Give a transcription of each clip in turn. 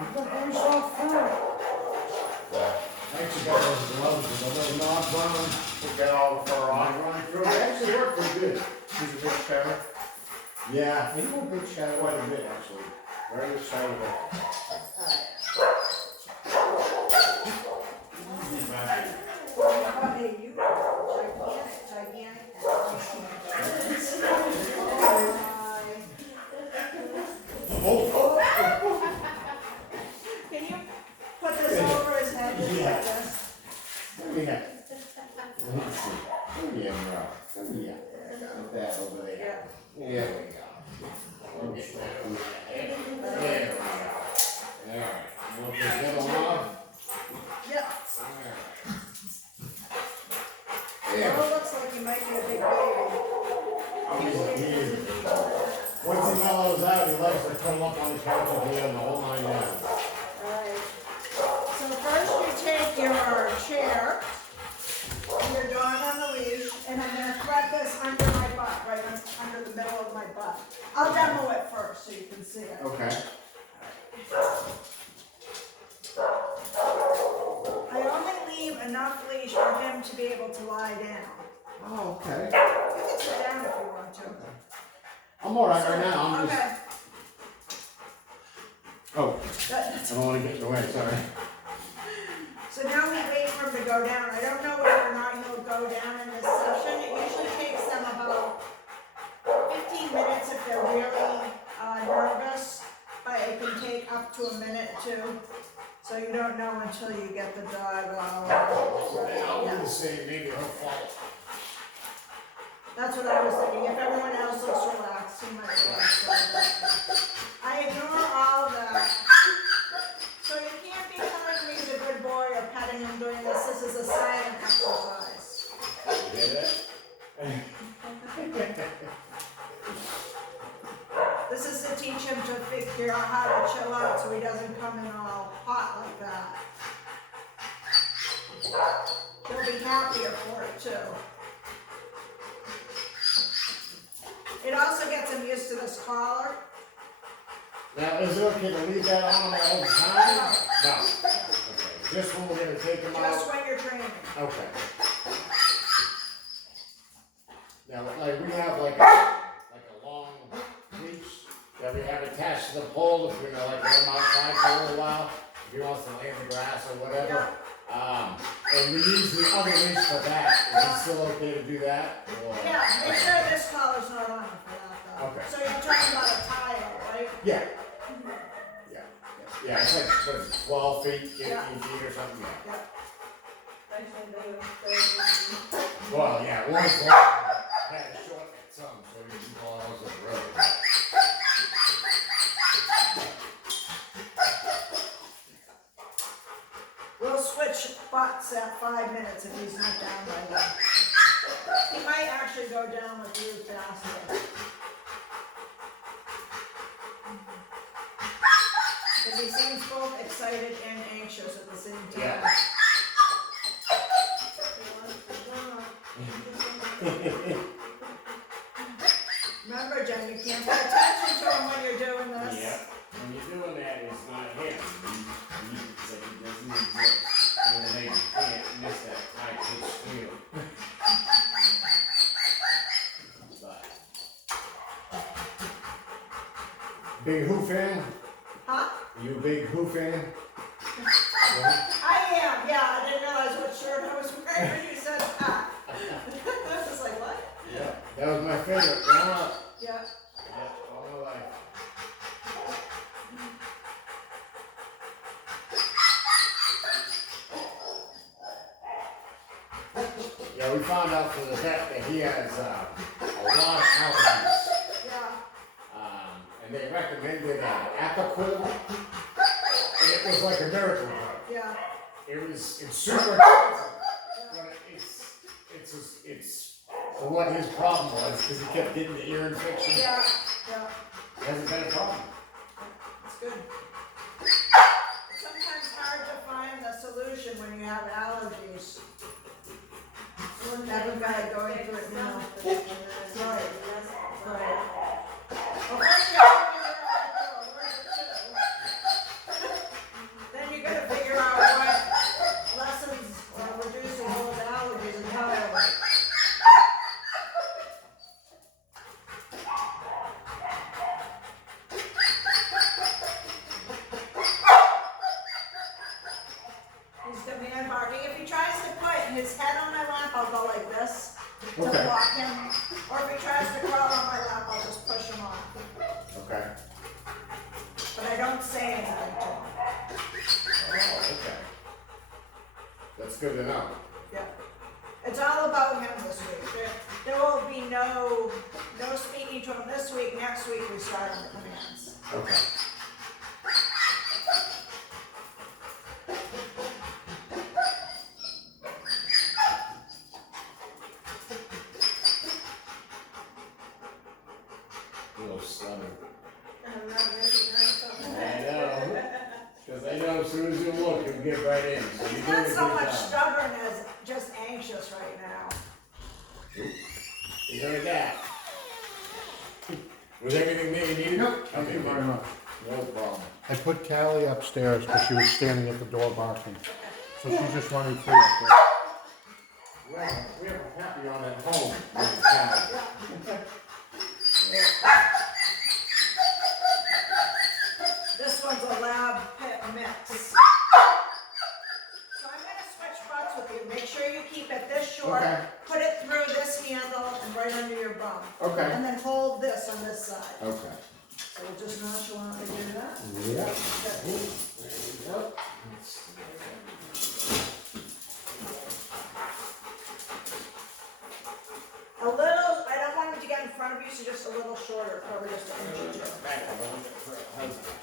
You've got very soft fur. I actually got those gloves with a little knob on them. We'll get all the fur on. Run through. They actually work pretty good. He's a big shadow. Yeah, he's a big shadow quite a bit actually. Very excited. Easy, man. Hey, you gigantic. Can you put this over his head just like this? Come here. Let's see. Come here, Merle. Come here. Got that over there. There we go. Okay. There we go. Alright. You want this little knob? Yep. There. Well, it looks like you might be a big baby. Once he mellows out, he likes to come up on the couch again, the whole 9 yards. Alright. So first you take your chair, your dog on the leash, and I'm going to thread this under my butt, right under the middle of my butt. I'll demo it first so you can see it. Okay. I only leave enough leash for him to be able to lie down. Oh, okay. You can sit down if you want to. I'm alright right now. I'm just. Okay. Oh, That's I don't want to get in the way, sorry. So now we wait for him to go down. I don't know whether or not he'll go down in this session. It usually takes them about 15 minutes if they're really nervous, but it can take up to a minute too. So you don't know until you get the dog all I yeah. would say maybe he'll fall. That's what I was thinking. If everyone else looks relaxed, he might relax. I ignore all of that. So you can't be telling me he's a good boy or petting him doing this. This is a silent exercise. You hear that? This is to teach him to figure out how to chill out so he doesn't come in all hot like that. He'll be happier for it too. It also gets him used to this collar. Now, is it okay to leave that on all the time? No. Okay. Just when we're going to take him out? Just when you're training. Okay. Now, like we have like a long leash that we have attached to the pole if we're gonna like let him outside for a little while, if he wants to lay in the grass or whatever. And we use the other leash for that. Is it still okay to do that? Or? Yeah, make sure this collar's not on for that though. Okay. So you're talking about a tile, right? Yeah. Yeah, it's like what is it, 12 feet, 15 feet or something. Yeah. Well, yeah, one was long, had to shorten it some so we can call it out the road. We'll switch butts at 5 minutes if he's not down by then. He might actually go down with you faster. Because he seems both excited and anxious at the same time. Yeah. Remember, Jen, you can't pay attention to him when you're doing this. Yeah. When you're doing that, it's not him. It's like it doesn't exist. And then you can't miss that tight pitch squeal. Big Who fan? Huh? Are you a big Who fan? Yeah. I am, yeah. I didn't realize what shirt I was wearing when you said that. I was like, what? Yeah. That was my favorite growing up. Yeah. Yeah, all my life. Yeah, we found out from the vet that he has a lot of allergies. Yeah. And they recommended Apoquil, and it was like a miracle drug. Yeah. It's super expensive, but it's for what his problem was, because he kept getting the ear infection. Yeah. Yeah. It hasn't been a problem. It's good. Sometimes hard to find the solution when you have allergies. Every guy going through it now. Right. Right. Well, first you have to figure out where's it to. to Okay. block him. Or if he tries to crawl on my lap, I'll just push him off. Okay. But I don't say anything to him. Oh, okay. That's good to know. Yeah. It's all about him this week. There will be no speaking to him this week. Next week we start on the commands. Okay. A little stunning. I'm not recognized on I that. know. Because I know as soon as you look, you'll get right in. So He's you're not doing a so good much job. stubborn as just anxious right now. You heard that? Was everything that you needed? Yep, thank Okay, you very much. No problem. I put Callie upstairs because she was standing at the door barking. So she's just running free up there. Well, we have a happy on at home with the family. This one's a lab pit mix. So I'm gonna switch spots with you. Make sure you keep it this short. Okay. Put it through this handle and right under your bum. Okay. And then hold this on this side. Okay. So we'll just nonchalantly do that. Yeah. Good. There you go. A little, I don't want him to get in front of you, so just a little shorter, probably just an inch or two. Back a little bit for a husband.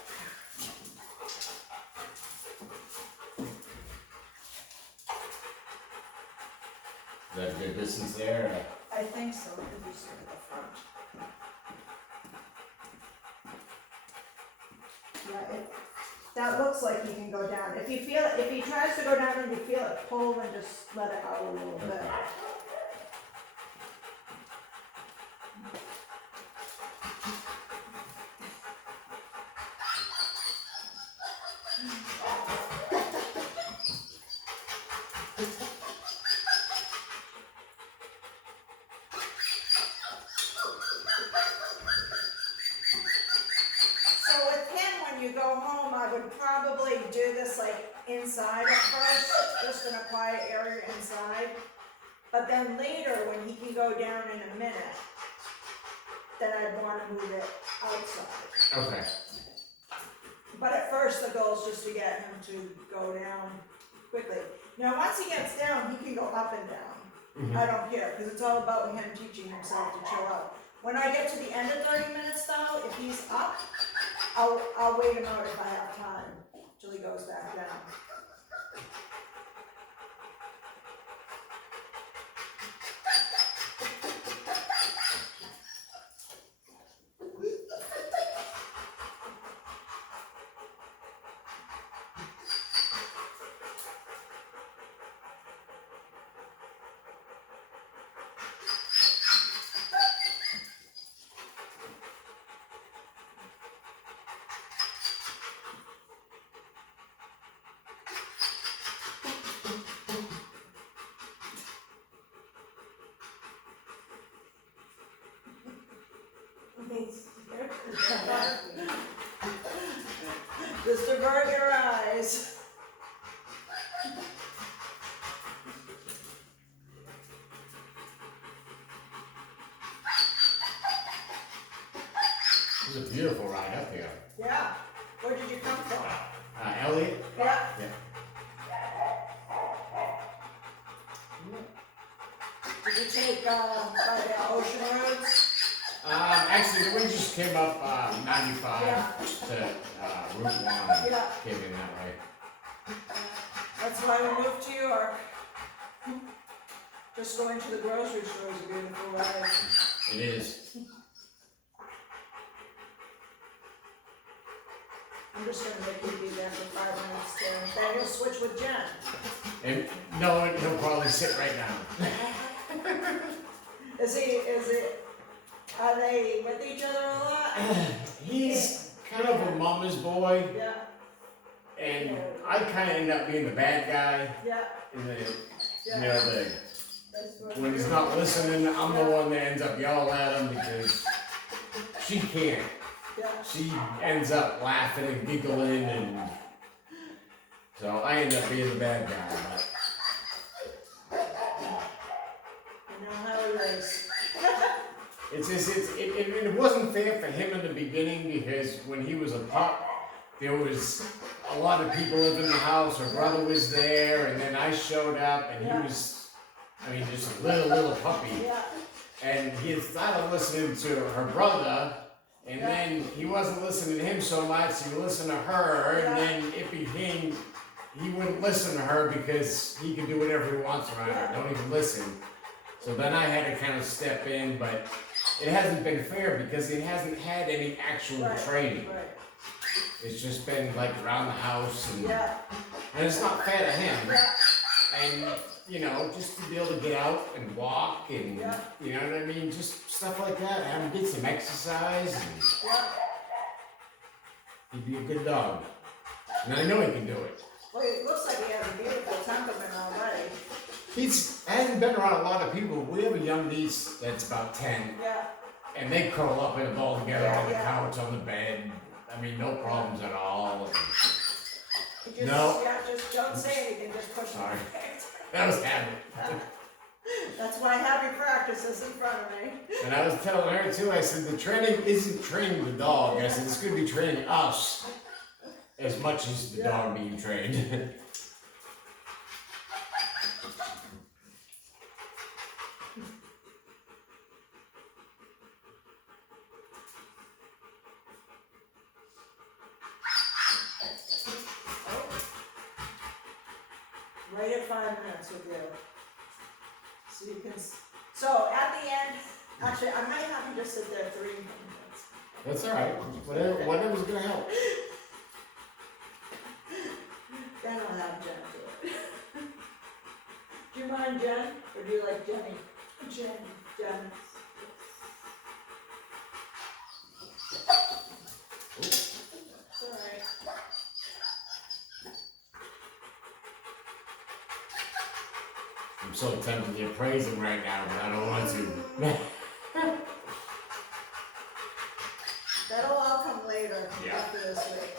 Is that a good distance there? I think so, if you start at the front. Yeah, that looks like he can go down. If you feel it, if he tries to go down and you feel it pull, then just let it out a little bit. So with him, when you go home, I would probably do this like inside at first, just in a quiet area inside. But then later, when he can go down in a minute, then I'd want to move it outside. Okay. But at first, the goal is just to get him to go down quickly. Now, once he gets down, he can go up and down. I don't care, because it's all about him teaching himself to chill out. When I get to the end of 30 minutes though, if he's up, I'll wait him out if I have time, till he goes back down. Just avert your eyes. This is a beautiful ride up here. Yeah. Where did you come from? Elliot? Yeah. Yeah. Did you take by the ocean roads? Actually, we just came up 95 Yeah. to Route 1 and Yeah. came in that way. That's why we moved to York. Just going to the grocery store is a beautiful ride. It is. I'm just gonna make you be there for 5 minutes there. Then you'll switch with Jen. And no, he'll probably sit right down. Are they with each other a lot? He's kind of a mama's boy, Yeah, and I kind of end up being the bad guy. yeah, In the, yeah. That's what when he's you're- not listening, I'm the one that ends up yelling at him because she can't. Yeah, She ends up laughing and giggling, and so I end up being the bad guy. you know how he race. It wasn't fair for him in the beginning because when he was a pup, there was a lot of people living in the house. Her brother was there, and then I showed up, and he was, I mean, just a little puppy. Yeah, And he had started listening to her brother, and then he wasn't listening to him so much. He would listen to her, and then it became he wouldn't listen to her because he could do whatever he wants around her. Don't even listen. So then I had to kind of step in, but it hasn't been fair because he hasn't had any actual training. right. It's just been like around the house, and it's not fair to him. And you know, just to be able to get out and walk, and you know what I mean, just stuff like that. Have him get some exercise, and he'd be a good dog. And I know he can do it. Well, it looks like he has a beautiful temperament already. Hasn't been around a lot of people. We have a young niece that's about 10, Yeah, and they curl up in a ball together on the Yeah. couch, on the bed. I mean, no problems at all. you just, No. just don't say anything, just push Sorry. it. That was habit. That's why happy practice is in front of me. And I was telling her too, I said, the training isn't training the dog. I said, it's going to be training us as much as the dog being trained. Right at 5 minutes with you. So you can, so at the end, actually, I might have you just sit there 3 minutes. That's all right. Whatever's going to help. Then I'll have Jen do it. Do you mind Jen, or do you like Jenny? Jen. It's all right. I'm so tempted to praise him right now, but I don't want to. That'll all come later, Yeah. after this week.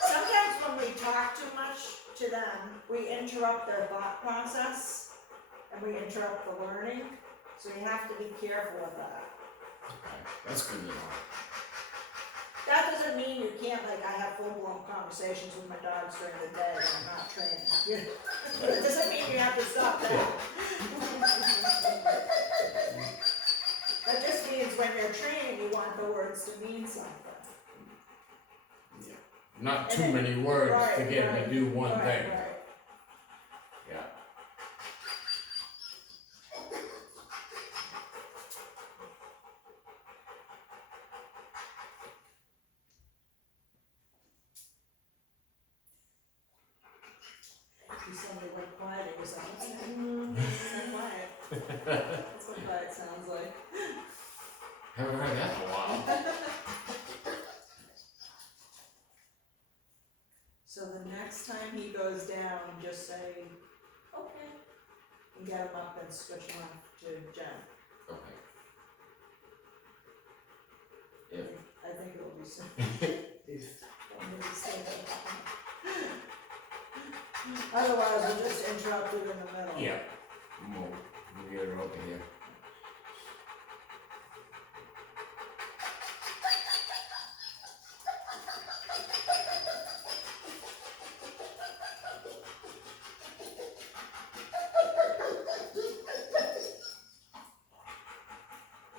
Sometimes when we talk too much to them, we interrupt their thought process, and we interrupt the learning, so you have to be careful with that. Okay, that's good to know. That doesn't mean you can't, like, I have full-blown conversations with my dogs during the day when I'm not training. It doesn't mean you have to stop that. That just means when you're training, you want the words to mean something. Not too many words to get him to do one thing. Right. Yeah. You suddenly went quiet, and you're like, what's that? Quiet. That's what quiet sounds like. Haven't heard that in a while. So the next time he goes down, just say, okay, and get him up and switch him off to Jen. Okay. I think it'll be soon. Don't need to say that. Otherwise, we'll just interrupt you in the middle. Yeah. We'll get her over here.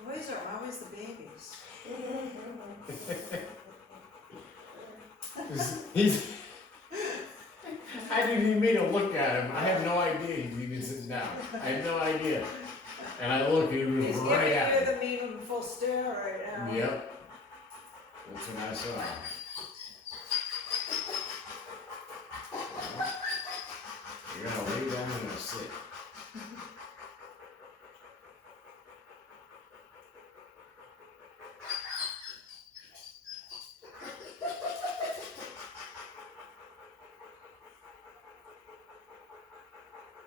Boys are always the babies. He's. I didn't even mean to look at him. I have no idea he's even sitting down. I have no idea. And I looked and he was He's right at me. giving you the meaningful stare right now. Yep. That's what I saw. You're gonna lay down and gonna sit.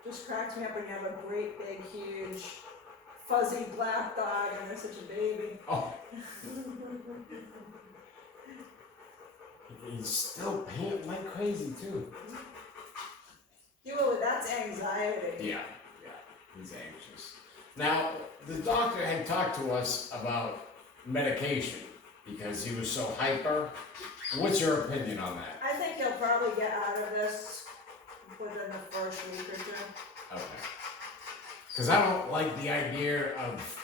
Just cracks me up when you have a great big huge fuzzy black dog and they're such a baby. Oh. He's still panting like crazy too. That's anxiety. Yeah, he's anxious. Now, the doctor had talked to us about medication because he was so hyper. What's your opinion on that? I think he'll probably get out of this within the first week or two. Okay. Because I don't like the idea of,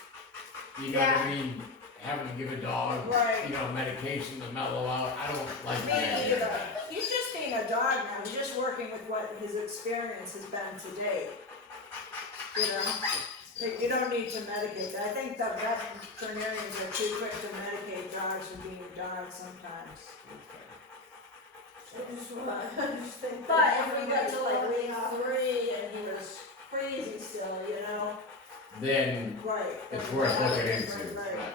you know what I mean, having to give a dog, Right. medication to mellow out. I don't like Me that idea. either. He's just being a dog now. He's just working with what his experience has been to date. You don't need to medicate. I think the veterinarians are too quick to medicate dogs for being dogs sometimes. But if we got to like week 3 and he was crazy still, Then right. it's worth looking into. Right.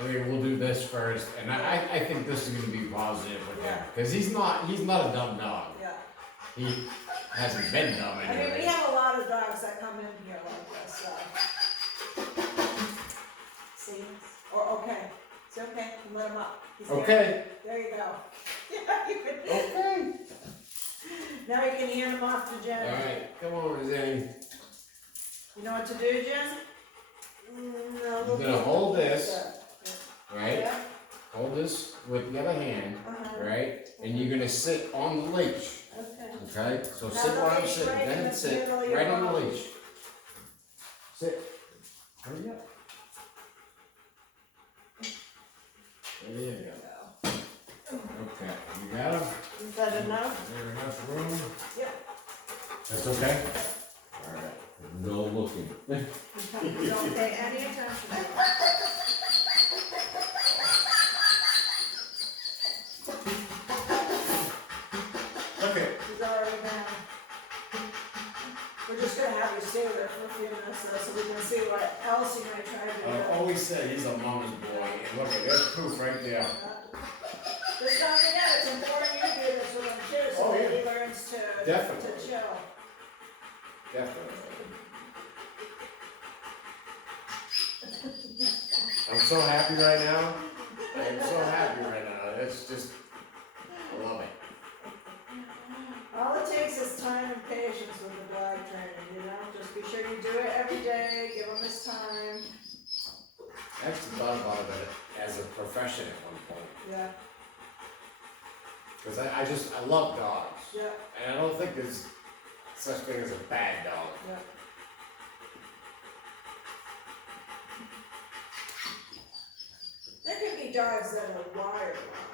I mean, we'll do this first, and I think this is going to be positive with him. Yeah. Because he's not a dumb dog. Yeah. He hasn't been dumb I mean, anyway. we have a lot of dogs that come in here like this, so. See? Okay. It's okay. Let him up. He's there. Okay. There you go. Yeah, you can. Okay. Now you can hand him off to Jen. Alright, come on, Zenny. You know what to do, Jen? No. You're gonna hold this, right? Yeah. Hold this with the other hand, Uh-huh. right? And you're gonna sit on the leash, Okay. okay? So Now sit the where I'm leash sitting, right in then the sit middle of your right on the body. leash. Sit. Hurry up. There you go. Okay, you got him? Is that enough? Is there enough room? Yeah. That's okay? Alright, no looking. Don't pay any attention. Okay. He's already down. We're just gonna have you stay there for a few minutes though, so we can see what else you might try to do. I've always said he's a mama's boy, and look, there's proof right there. Just don't forget, it's important you do this with him too, so Oh, that yeah. he learns to Definitely. chill. Definitely. I'm so happy right now. I am so happy right now. It's just, I love it. All it takes is time and patience with the dog training, Just be sure you do it every day, give him his time. I actually thought about it as a profession at one point. Yeah, Because I love dogs. yeah, And I don't think there's such thing as a bad dog. yeah. There can be dogs that are wired wrong.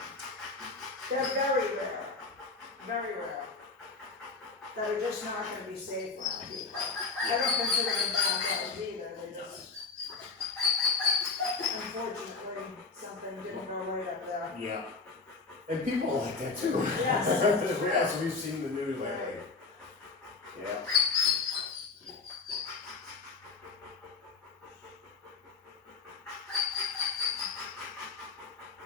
They're very rare, very rare. That are just not gonna be safe around people. I don't consider them bad dogs either, they just, unfortunately, something didn't go right up there. Yeah. And people are like that too. Yes. As we've seen the news lately. Yeah.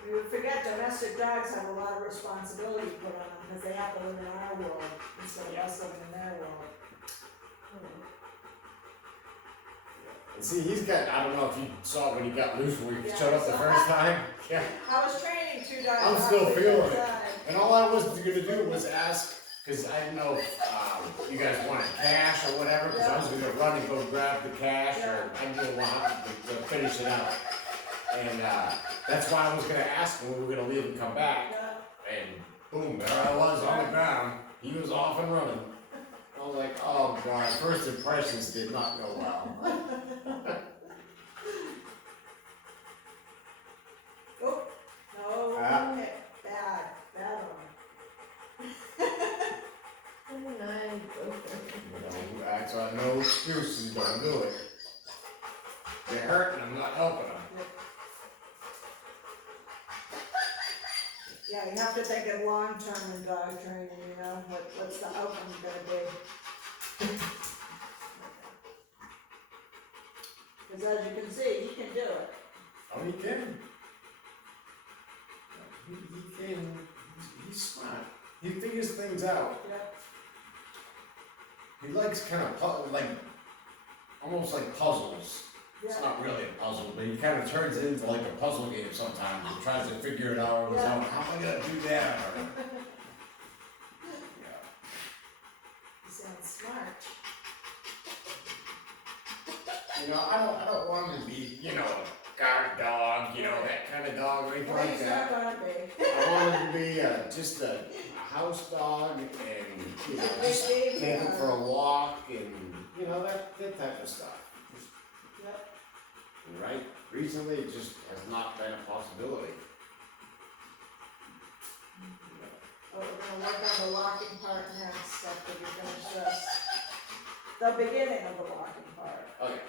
We would forget domestic dogs have a lot of responsibility put on them, because they have to live in our world instead of us living in their world. And see, he's got, I don't know if you saw when he got loose when he Yeah, showed up I the saw first that. time. Yeah. I was training 2 dogs. I'm still off the feeling other it. side. And all I was gonna do was ask, cause I didn't know if, you guys wanted cash or whatever, cause I was gonna run and go grab the cash, or I didn't want to finish it out. And, that's why I was gonna ask him when we were gonna leave and come back, Yeah. and boom, there I was on the ground, he was off and running. I was like, oh god, first impressions did not go well. Oh, no, Ah. okay, bad one. That's why no excuses, don't do it. They're hurting, I'm not helping them. Yeah, you have to think of long term in dog training, what's the outcome gonna be? Because as you can see, he can do it. Oh, he can. He can. He's smart. He figures things out. Yep. He likes kind of almost like puzzles. It's Yeah. not really a puzzle, but he kind of turns it into like a puzzle game sometimes. He tries to figure it out on his Yeah. own. How am I gonna do that? Or, yeah. He sounds You know, I don't want him to be, you know, a guard dog, you know, that kind of dog, or anything Well, like he's that. not gonna be. I want him to be just a house dog and, you know, just take him for a walk and, you know, that type of stuff. Just, Yep. right? Recently, it just has not been a possibility. Oh, we're gonna work on the locking part next, after we finish this. The beginning of the locking part. Okay.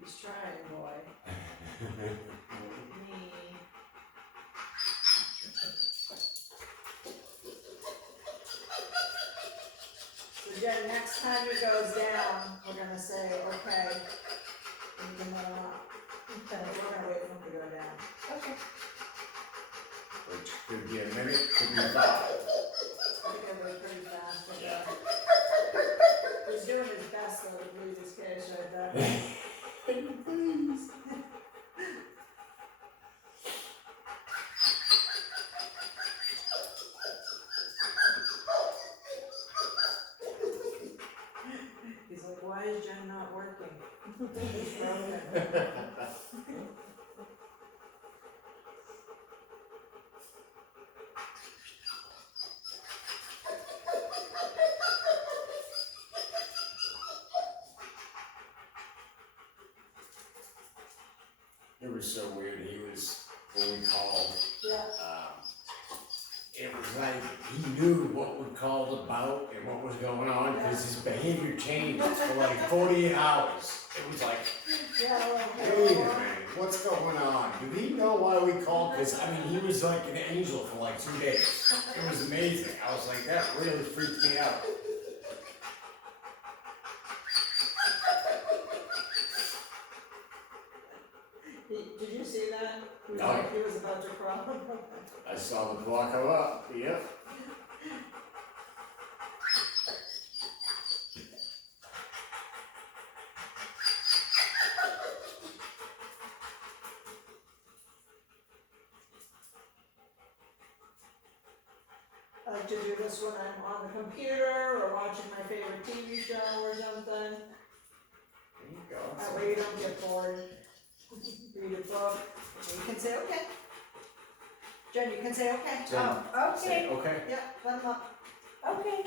He's trying, boy. Me. So Jen, next time he goes down, we're gonna say, okay, you can let him up. Okay, we're gonna wait for him to go down. Okay. Which could be a minute, could be 5. I think I went pretty fast with that. He's doing his best though to please his case right there. Please. He's like, why is Jen not working? He's broken. It was so weird. He was, when we called, Yeah. it was like he knew what we called about and what was going on because his behavior changed for like 48 hours. It was like, Yeah, wait a minute, what's going on? Did he know why we called? Because, I mean, he was like an angel for like 2 days. It was amazing. I was like, that really freaked me out. Did you see that? He was No. like, he was about to crawl. I saw the clock go up. Yep. I like to do this when I'm on the computer or watching my favorite TV show or something. There you go. That way you don't get bored. Read a book. And you can say, okay. Jen, you can say, okay. Jen, Oh, Say, okay. okay. Yeah, let him up. Okay.